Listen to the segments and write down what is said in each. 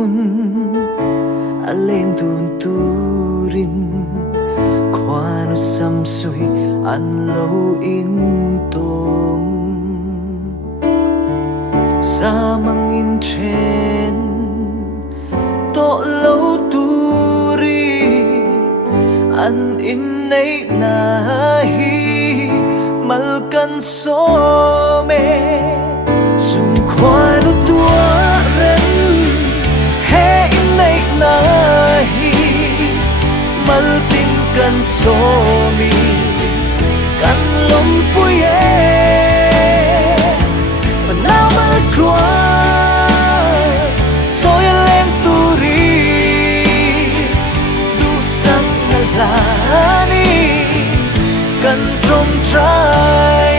mun aleng tun turin khoanu sam sui an lo in tong sa mang in chen to lo turi an in nei na hi malkan so me sung khoanu tua ren he in nei na hi maltin kan so mi kan lom puye for now mal krua so ya leng turi du sang na la ni kan trong trai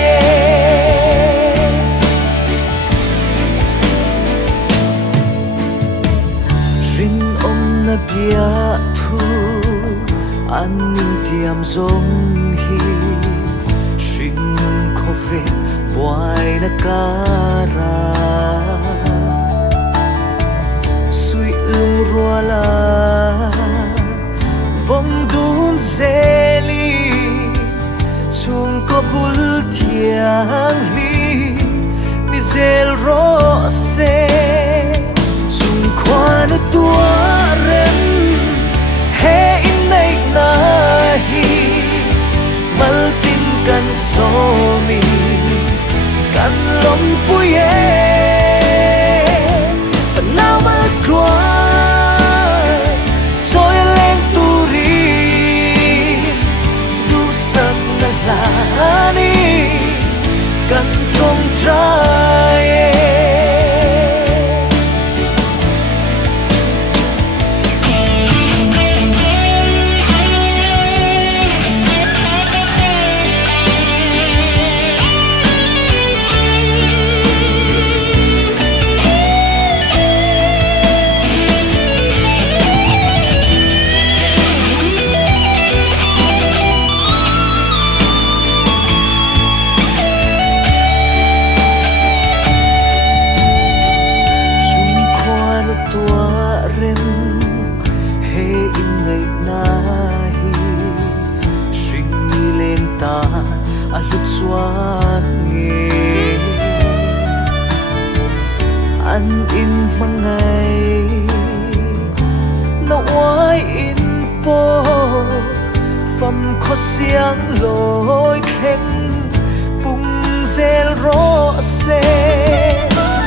rin om na bia thu an ning tiam zong hi sing ko fe boy na kara sui lung ruala vong dun zeli chung ko bul thiang li mi zel ro se chung khoan tua ren he in nei na hi maltin kan so mi kan lom puye for now mal krua so ya leng turi du sang na la ni kan trong trai an in mangai na wai in po pham kho siang loi khen pung zel ro se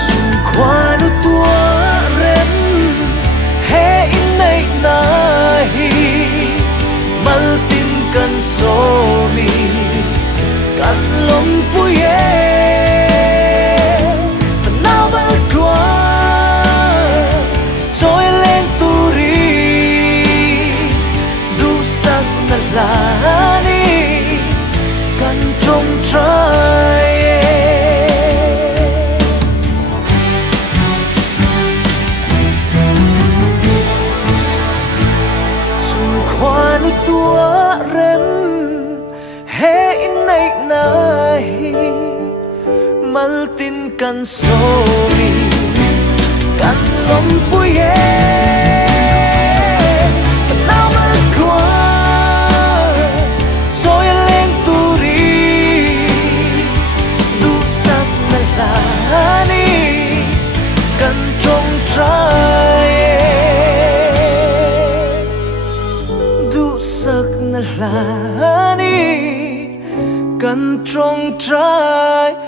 chung khoan tua ren he in nei na hi mal tin kan so mi kan lom puye lani kan trong trai chung khoan tua rem he in nei na hi maltin kan so mi kan lom puye la ni kan trong trai